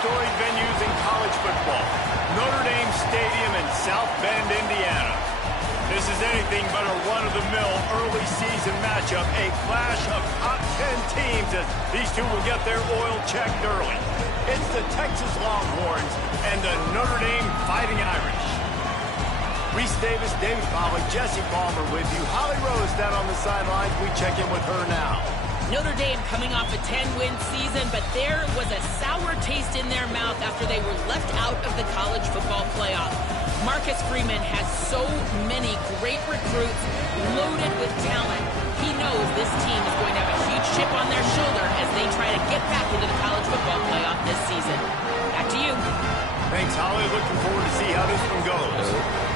storied venues in college football, Notre Dame Stadium in South Bend, Indiana. This is anything but a run-of-the-mill early season matchup, a clash of top 10 teams as these two will get their oil checked early. It's the Texas Longhorns and the Notre Dame Fighting Irish. Reese Davis, David Pollack, Jesse Palmer with you. Holly Rose down on the sidelines. We check in with her now. Notre Dame coming off a 10-win season, but there was a sour taste in their mouth after they were left out of the college football playoff. Marcus Freeman has so many great recruits loaded with talent. He knows this team is going to have a huge chip on their shoulder as they try to get back into the college football playoff this season. Back to you. Thanks, Holly. Looking forward to see how this one goes.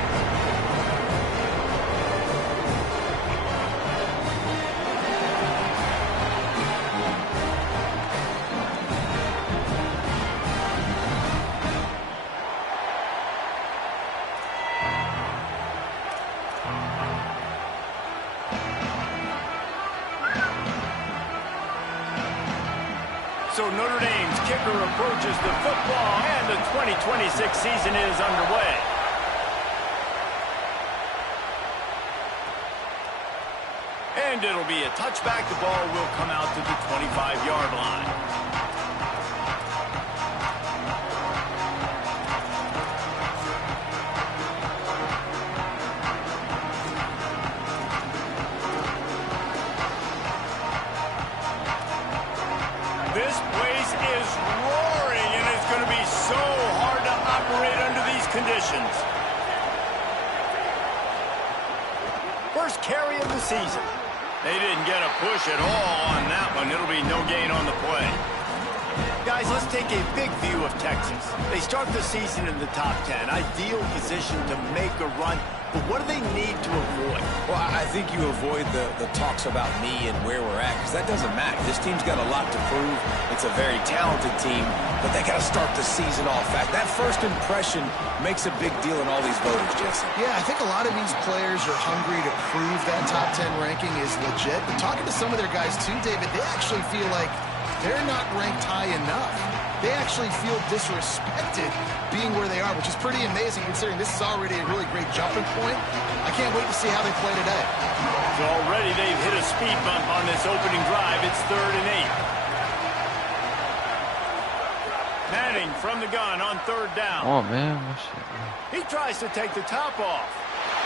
So Notre Dame's kicker approaches the football, and the 2026 season is underway. And it'll be a touchback. The ball will come out to the 25-yard line. This place is roaring, and it's going to be so hard to operate under these conditions. First carry of the season. They didn't get a push at all on that one. It'll be no gain on the play. Guys, let's take a big view of Texas. They start the season in the top 10. Ideal position to make a run. But what do they need to avoid? Well, I think you avoid the talks about me and where we're at, because that doesn't matter. This team's got a lot to prove. It's a very talented team, but they got to start the season off fast. That first impression makes a big deal in all these voters, Jesse. Yeah, I think a lot of these players are hungry to prove that top 10 ranking is legit. But talking to some of their guys too, David, they actually feel like they're not ranked high enough. They actually feel disrespected being where they are, which is pretty amazing considering this is already a really great jumping point. I can't wait to see how they play today. So already they've hit a speed bump on this opening drive. It's 3rd and 8. Manning from the gun on 3rd down. Oh, man. He tries to take the top off.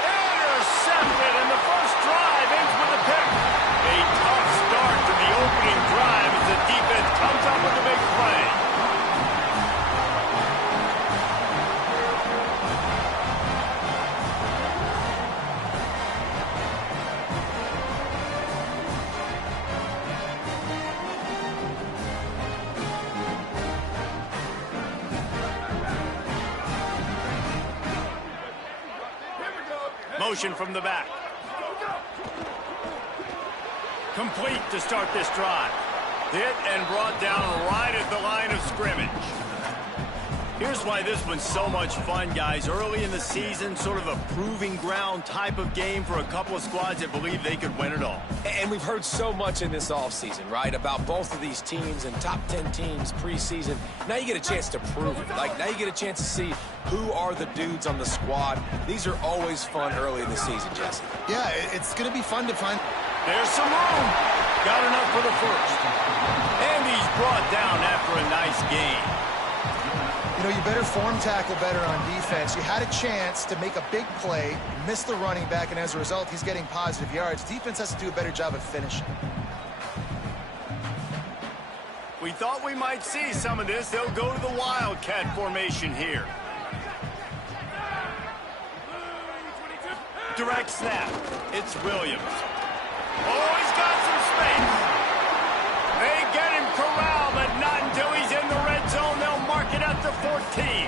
Intercepted, and the first drive ends with a pick. A tough start to the opening drive as the defense comes up with a big play. Motion from the back. Complete to start this drive. Hit and brought down right at the line of scrimmage. Here's why this one's so much fun, guys. Early in the season, sort of a proving ground type of game for a couple of squads that believe they could win it all. And we've heard so much in this offseason, right, about both of these teams and top 10 teams preseason. Now you get a chance to prove it. Like, now you get a chance to see who are the dudes on the squad. These are always fun early in the season, Jesse. Yeah, it's going to be fun to find. There's some room. Got enough for the first. And he's brought down after a nice gain. You know, you better form tackle better on defense. You had a chance to make a big play, missed the running back, and as a result, he's getting positive yards. Defense has to do a better job of finishing. We thought we might see some of this. They'll go to the Wildcat formation here. Direct snap. It's Williams. Oh, he's got some space. They get him corralled, but not until he's in the red zone. They'll mark it at the 14.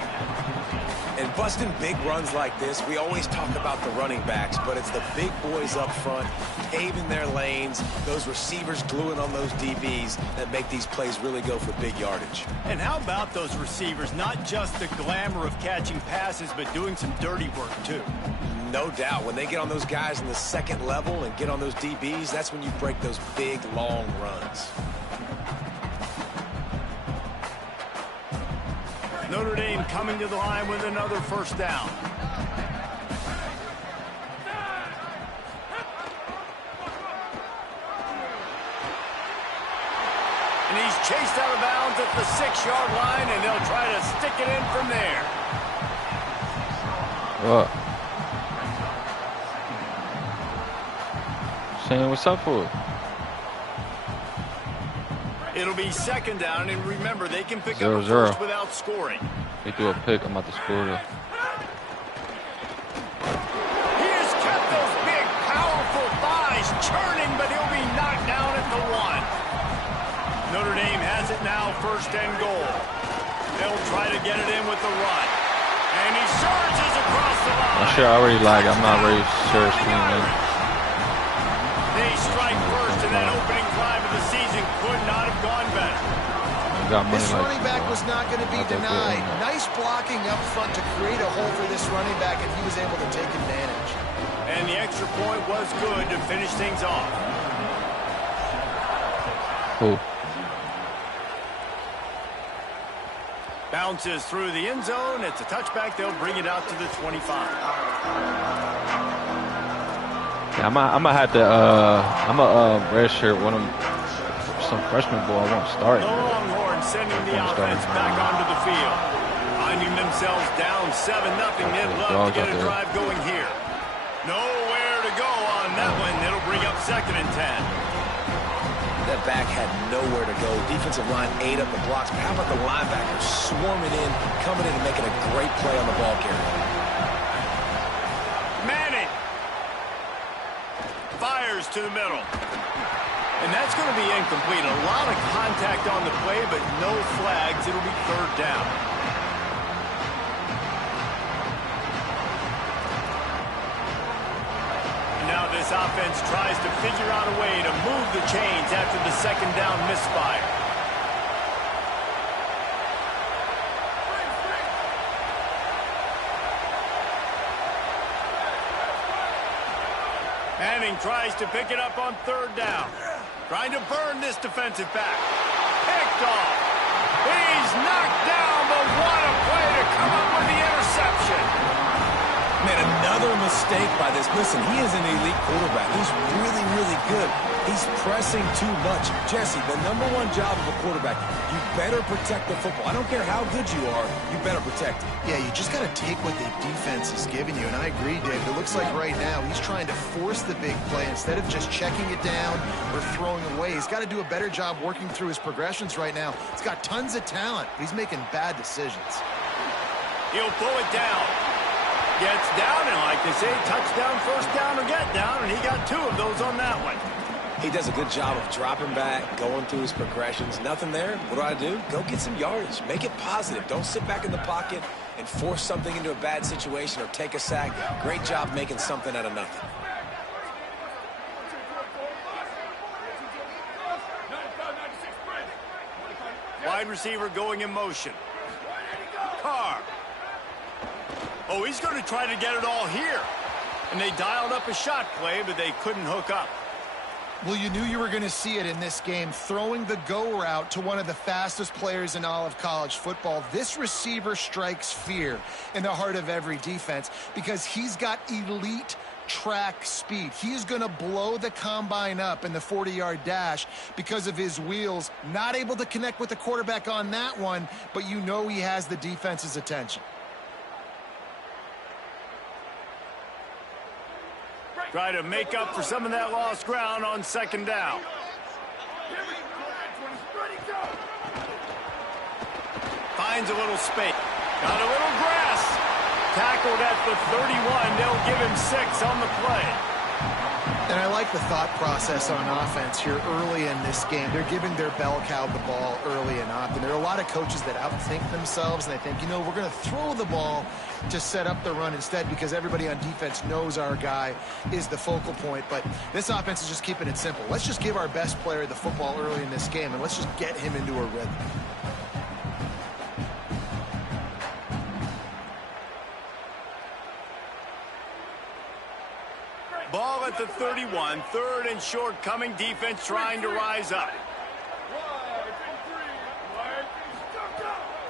And busting big runs like this, we always talk about the running backs, but it's the big boys up front, paving their lanes, those receivers gluing on those DBs that make these plays really go for big yardage. And how about those receivers? Not just the glamour of catching passes, but doing some dirty work, too. No doubt. When they get on those guys in the second level and get on those DBs, that's when you break those big, long runs. and coming to the line with another first down. And he's chased out of bounds at the 6-yard line, and they'll try to stick it in from there. What? Saying what's up for it? It'll be second down, and remember, they can pick 0-0. up a first without scoring. He threw a pick. I'm about to score it. He has kept those big, powerful thighs churning, but he'll be knocked down at the 1. Notre Dame has it now, first and goal. They'll try to get it in with the run. And he surges across the line. I'm sure I already like. I'm not really sure it's clean, man. They strike first, and that opening drive of the season could not have gone better. This running back was not going to be denied. Nice blocking up front to create a hole for this running back, and he was able to take advantage. And the extra point was good to finish things off. Cool. Bounces through the end zone. It's a touchback. They'll bring it out to the 25. Yeah, I'm gonna have to. I'm a redshirt one of some freshman boy. I want to start. The Longhorns sending the offense back onto the field, finding themselves down 7-0. They'd love to get a drive going here. Nowhere to go on that one. It'll bring up second and 10. That back had nowhere to go. Defensive line ate up the blocks. But how about the linebackers swarming in, coming in and making a great play on the ball carrier? Manning fires to the middle. And that's going to be incomplete. A lot of contact on the play, but no flags. It'll be third down. Now this offense tries to figure out a way to move the chains after the second down misfire. Manning tries to pick it up on third down. Trying to burn this defensive back. Picked off. He's knocked down, but what a play to come up with the interception. Man, another mistake by this. Listen, he is an elite quarterback. He's really, really good. He's pressing too much. Jesse, the #1 job of a quarterback, you better protect the football. I don't care how good you are, you better protect it. Yeah, you just got to take what the defense is giving you. And I agree, David. It looks like right now he's trying to force the big play instead of just checking it down or throwing away. He's got to do a better job working through his progressions right now. He's got tons of talent, but he's making bad decisions. He'll pull it down. Gets down, and like they say, touchdown, first down, or get down, and he got 2 of those on that one. He does a good job of dropping back, going through his progressions. Nothing there. What do? Go get some yardage. Make it positive. Don't sit back in the pocket and force something into a bad situation or take a sack. Great job making something out of nothing. Wide receiver going in motion. Carr. Oh, he's going to try to get it all here. And they dialed up a shot play, but they couldn't hook up. Well, you knew you were going to see it in this game, throwing the go route to one of the fastest players in all of college football. This receiver strikes fear in the heart of every defense because he's got elite track speed. He is going to blow the combine up in the 40-yard dash because of his wheels. Not able to connect with the quarterback on that one, but you know he has the defense's attention. Try to make up for some of that lost ground on second down. Finds a little space. Got a little grass. Tackled at the 31. They'll give him 6 on the play. And I like the thought process on offense here early in this game. They're giving their bell cow the ball early and often. There are a lot of coaches that outthink themselves, and they think, you know, we're going to throw the ball to set up the run instead because everybody on defense knows our guy is the focal point. But this offense is just keeping it simple. Let's just give our best player the football early in this game, and let's just get him into a rhythm. Ball at the 31, third and short coming, defense trying to rise up.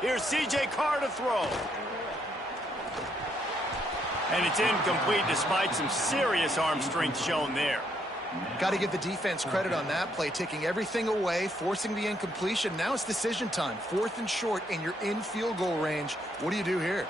Here's C.J. Carr to throw. And it's incomplete despite some serious arm strength shown there. Got to give the defense credit on that play, taking everything away, forcing the incompletion. Now it's decision time. 4th and short, and you're in field goal range. What do you do here?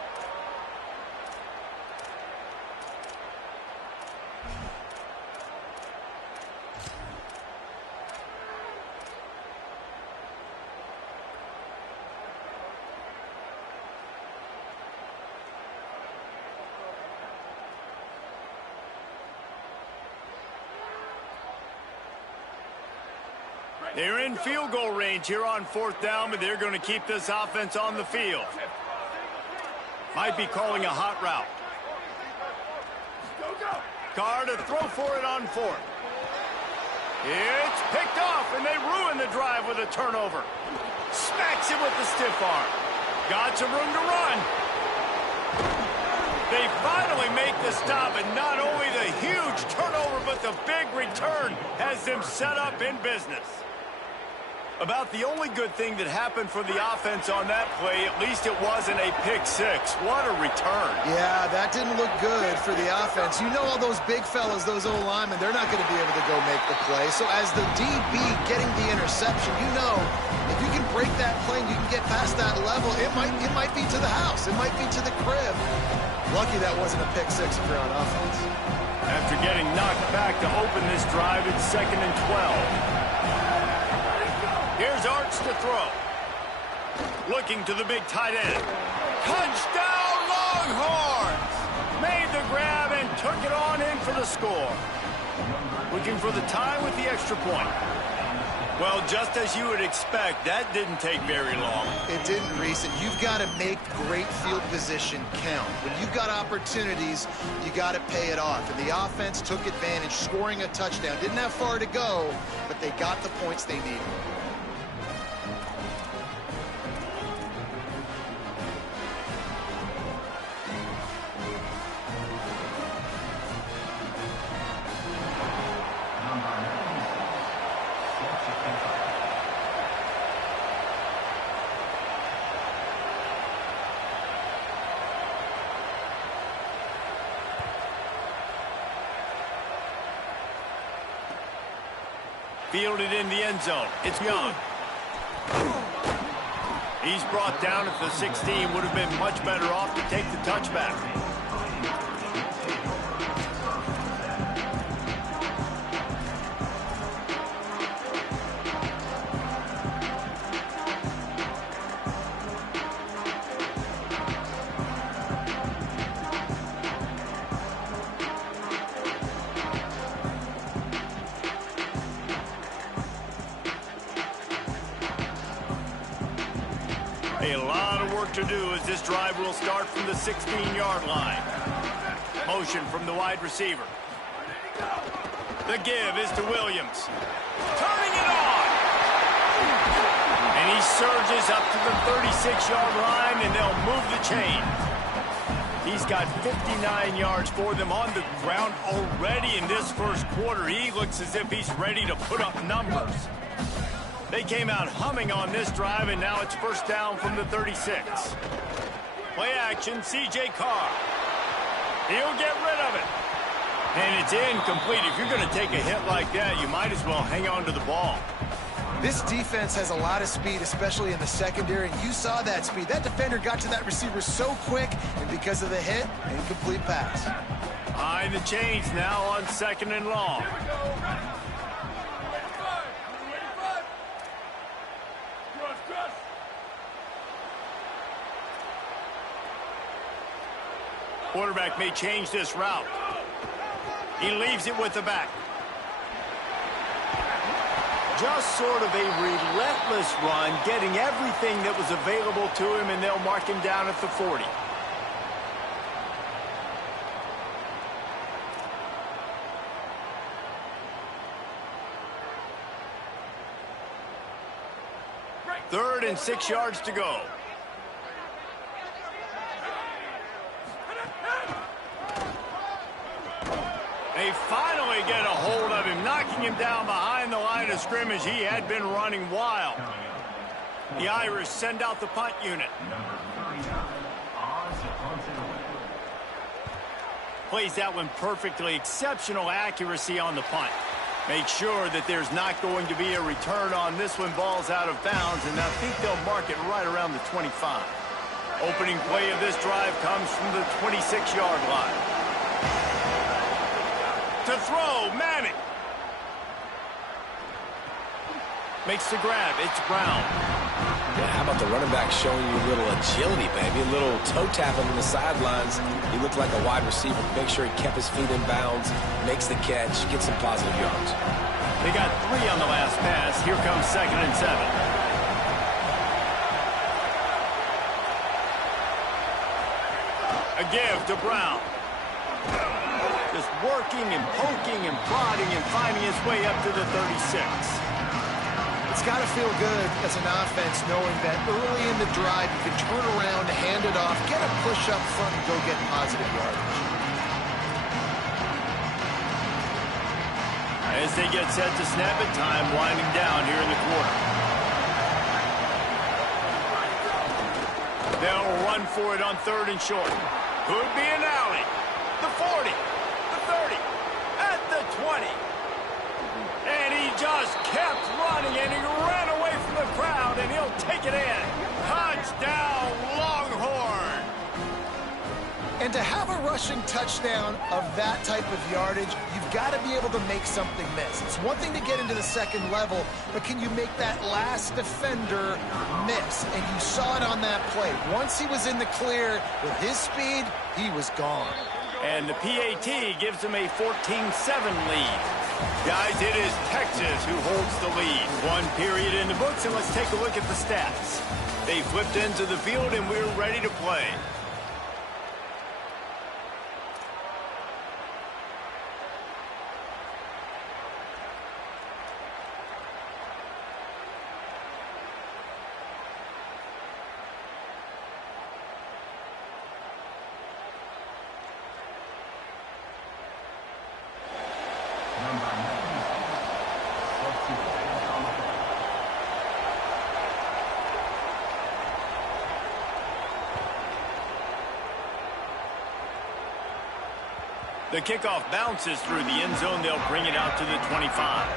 They're in field goal range here on 4th down, but they're going to keep this offense on the field. Might be calling a hot route. Carr to throw for it on 4th. It's picked off, and they ruin the drive with a turnover. Smacks it with the stiff arm. Got some room to run. They finally make the stop, and not only the huge turnover, but the big return has them set up in business. About the only good thing that happened for the offense on that play, at least it wasn't a pick six. What a return. Yeah, that didn't look good for the offense. You know all those big fellas, those O-linemen, they're not going to be able to go make the play. So as the DB getting the interception, you know, if you can break that play and you can get past that level, it might be to the house. It might be to the crib. Lucky that wasn't a pick six if you're on offense. After getting knocked back to open this drive, it's 2nd and 12. Here's Arts to throw. Looking to the big tight end. Touchdown, Longhorns! Made the grab and took it on in for the score. Looking for the tie with the extra point. Well, just as you would expect, that didn't take very long. It didn't, Reese, and you've got to make great field position count. When you've got opportunities, you got to pay it off. And the offense took advantage, scoring a touchdown. Didn't have far to go, but they got the points they needed. Fielded in the end zone. It's Young. He's brought down at the 16. Would have been much better off to take the touchback. A lot of work to do as this drive will start from the 16-yard line. Motion from the wide receiver. The give is to Williams. Turning it on! And he surges up to the 36-yard line, and they'll move the chain. He's got 59 yards for them on the ground already in this first quarter. He looks as if he's ready to put up numbers. They came out humming on this drive, and now it's first down from the 36. Play action, C.J. Carr. He'll get rid of it. And it's incomplete. If you're going to take a hit like that, you might as well hang on to the ball. This defense has a lot of speed, especially in the secondary, and you saw that speed. That defender got to that receiver so quick, and because of the hit, incomplete pass. Behind the chains now on 2nd and long. Quarterback may change this route. He leaves it with the back. Just sort of a relentless run, getting everything that was available to him, and they'll mark him down at the 40. Third and 6 yards to go. They finally get a hold of him, knocking him down behind the line of scrimmage. He had been running wild. The Irish send out the punt unit. Plays that one perfectly. Exceptional accuracy on the punt. Make sure that there's not going to be a return on this one. Ball's out of bounds, and I think they'll mark it right around the 25. Opening play of this drive comes from the 26-yard line. To throw, Manning. Makes the grab. It's Brown. Yeah, how about the running back showing you a little agility, baby? A little toe tapping on the sidelines. He looked like a wide receiver. Make sure he kept his feet in bounds, makes the catch, gets some positive yards. They got 3 on the last pass. Here comes 2nd and 7. A give to Brown. Just working and poking and prodding and finding his way up to the 36. It's got to feel good as an offense knowing that early in the drive you can turn around, hand it off, get a push up front, and go get positive yardage. As they get set to snap it, time winding down here in the quarter. They'll run for it on 3rd and short. Could be an alley. The 40, the 30, at the 20. And he just kept running, and he ran away from the crowd, and he'll take it in. Touchdown, Longhorn! And to have a rushing touchdown of that type of yardage, you've got to be able to make something miss. It's one thing to get into the 2nd level, but can you make that last defender miss? And you saw it on that play. Once he was in the clear with his speed, he was gone. And the PAT gives him a 14-7 lead. Guys, it is Texas who holds the lead. 1 period in the books, and let's take a look at the stats. They flipped into the field, and we're ready to play. The kickoff bounces through the end zone. They'll bring it out to the 25.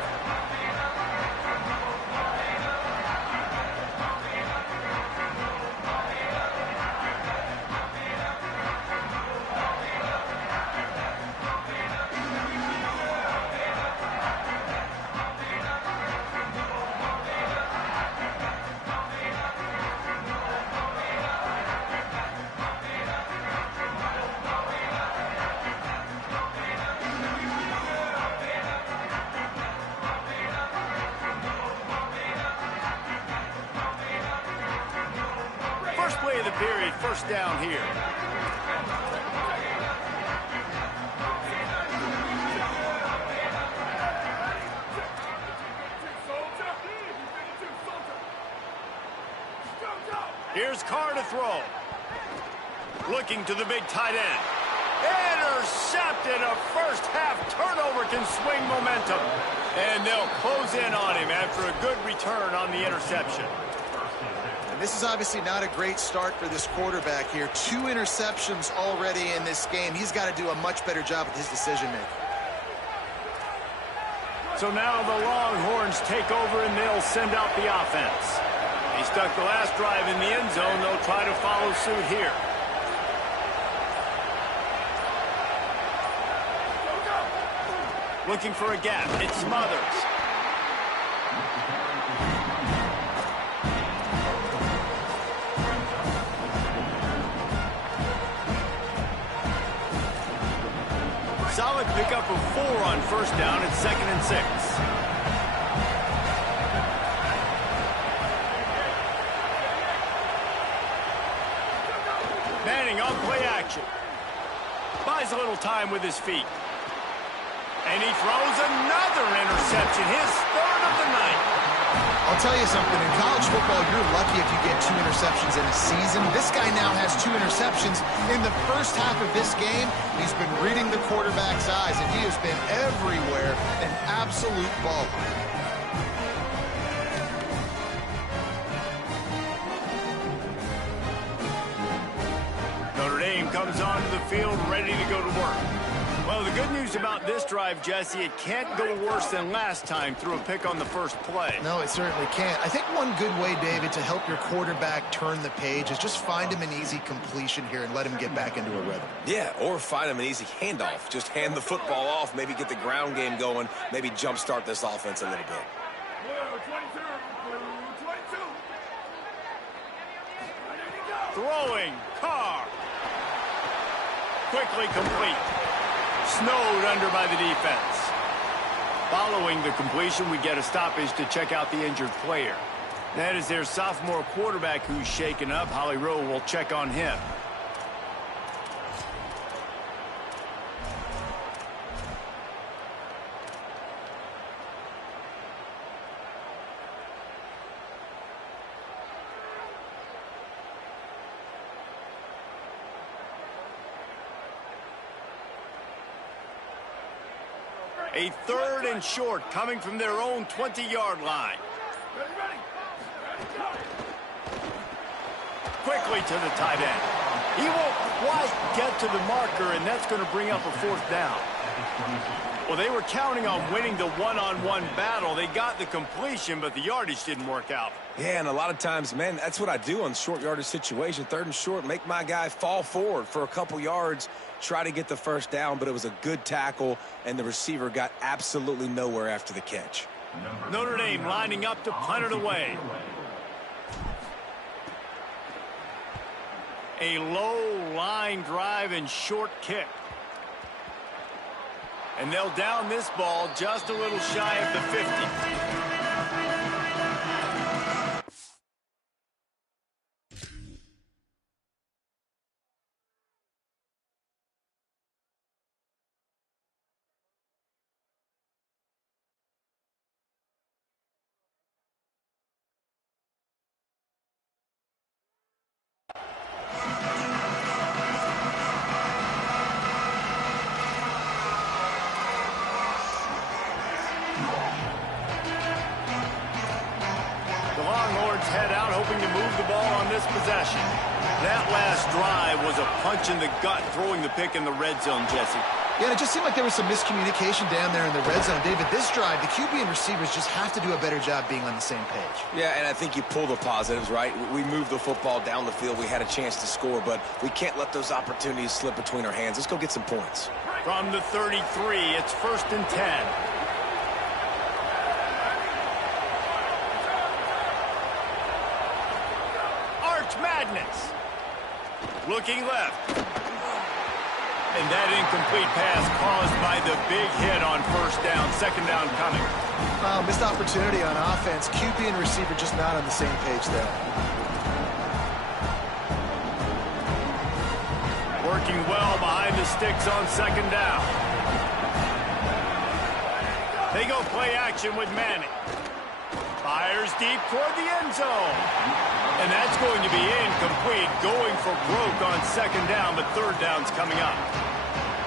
First play of the period, 1st down here. Here's Carr to throw. Looking to the big tight end. Intercepted. A first-half turnover can swing momentum. And they'll close in on him after a good return on the interception. And this is obviously not a great start for this quarterback here. 2 interceptions already in this game. He's got to do a much better job with his decision-making. So now the Longhorns take over, and they'll send out the offense. They stuck the last drive in the end zone. They'll try to follow suit here. Looking for a gap. It's Smothers. Solid pickup of 4 on 1st down. It's 2nd and 6. Manning on play action. Buys a little time with his feet. And he throws another interception, his 3rd of the night. I'll tell you something, in college football, you're lucky if you get 2 interceptions in a season. This guy now has 2 interceptions. In the first half of this game, he's been reading the quarterback's eyes, and he has been everywhere, an absolute baller. comes onto the field ready to go to work. Well, the good news about this drive, Jesse, it can't go worse than last time through a pick on the first play. No, it certainly can't. I think one good way, David, to help your quarterback turn the page is just find him an easy completion here and let him get back into a rhythm. Yeah, or find him an easy handoff. Just hand the football off, maybe get the ground game going, maybe jumpstart this offense a little bit. Throwing, Carr. Quickly complete. Snowed under by the defense. Following the completion, we get a stoppage to check out the injured player. That is their sophomore quarterback who's shaken up. Holly Rowe will check on him. A 3rd and short coming from their own 20-yard line. Quickly to the tight end. He won't quite get to the marker, and that's going to bring up a 4th down. Well, they were counting on winning the one-on-one battle. They got the completion, but the yardage didn't work out. Yeah, and a lot of times, man, that's what I do on short yardage situation. 3rd and short, make my guy fall forward for a couple yards, try to get the 1st down, but it was a good tackle, and the receiver got absolutely nowhere after the catch. Notre Dame lining up to punt it away. A low line drive and short kick. And they'll down this ball just a little shy of the 50. Head out, hoping to move the ball on this possession. That last drive was a punch in the gut, throwing the pick in the red zone, Jesse. Yeah, it just seemed like there was some miscommunication down there in the red zone. David, this drive, the QB and receivers just have to do a better job being on the same page. Yeah, and I think you pull the positives, right? We moved the football down the field. We had a chance to score, but we can't let those opportunities slip between our hands. Let's go get some points. From the 33, it's 1st and 10. Madness. Looking left. And that incomplete pass caused by the big hit on 1st down. 2nd down coming. Missed opportunity on offense. QB and receiver just not on the same page there. Working well behind the sticks on 2nd down. They go play action with Manning. Fires deep toward the end zone. And that's going to be incomplete, going for broke on 2nd down, but 3rd down's coming up.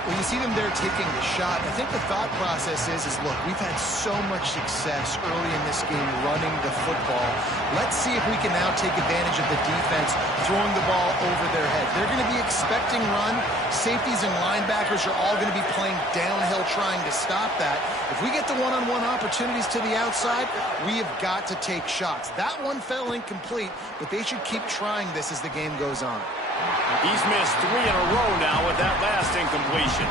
Well, you see them there taking the shot. I think the thought process is look, we've had so much success early in this game running the football. Let's see if we can now take advantage of the defense throwing the ball over their head. They're going to be expecting run. Safeties and linebackers are all going to be playing downhill trying to stop that. If we get the one-on-one opportunities to the outside, we have got to take shots. That one fell incomplete, but they should keep trying this as the game goes on. He's missed 3 in a row now with that last incompletion.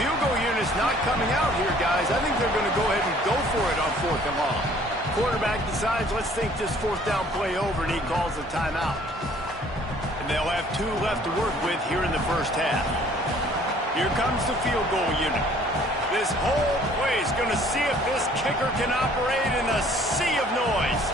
Field goal unit's not coming out here, guys. I think they're going to go ahead and go for it on 4th and long. Quarterback decides, let's think this 4th down play over, and he calls a timeout. And they'll have 2 left to work with here in the 1st half. Here comes the field goal unit. This whole play is going to see if this kicker can operate in a sea of noise.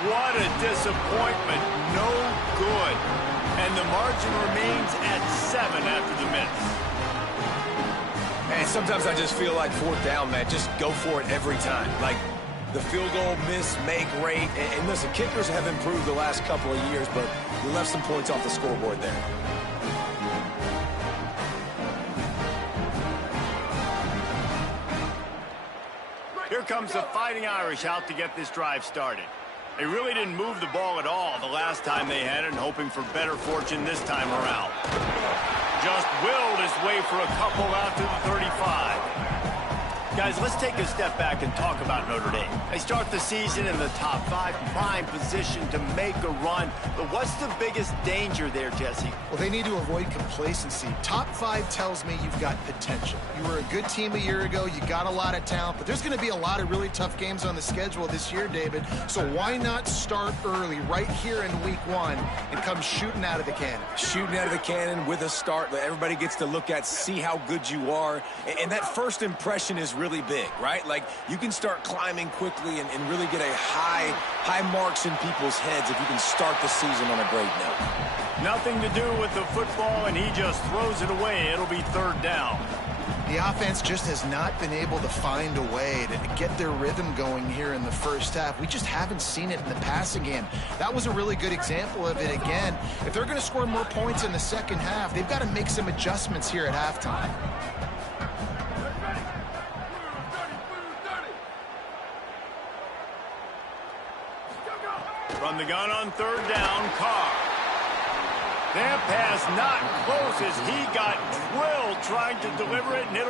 What a disappointment. No good. And the margin remains at 7 after the miss. Man, sometimes I just feel like 4th down, man. Just go for it every time. Like the field goal, miss, make, rate. And listen, kickers have improved the last couple of years, but you left some points off the scoreboard there. here comes the Fighting Irish out to get this drive started. They really didn't move the ball at all the last time they had it, and hoping for better fortune this time around. Just willed his way for a couple out to the 35. Guys, let's take a step back and talk about Notre Dame. They start the season in the top 5, prime position to make a run. But what's the biggest danger there, Jesse? Well, they need to avoid complacency. Top 5 tells me you've got potential. You were a good team a year ago. You got a lot of talent. But there's going to be a lot of really tough games on the schedule this year, David. So why not start early right here in week 1 and come shooting out of the cannon? Shooting out of the cannon with a start that everybody gets to look at, see how good you are. And that first impression is really big, right? Like, you can start climbing quickly and really get a high marks in people's heads if you can start the season on a great note. Nothing to do with the football, and he just throws it away. It'll be 3rd down. The offense just has not been able to find a way to get their rhythm going here in the first half. We just haven't seen it in the passing game. That was a really good example of it again. If they're going to score more points in the second half, they've got to make some adjustments here at halftime. From the gun on 3rd down, Carr. That pass not close as he got drilled trying to deliver it, and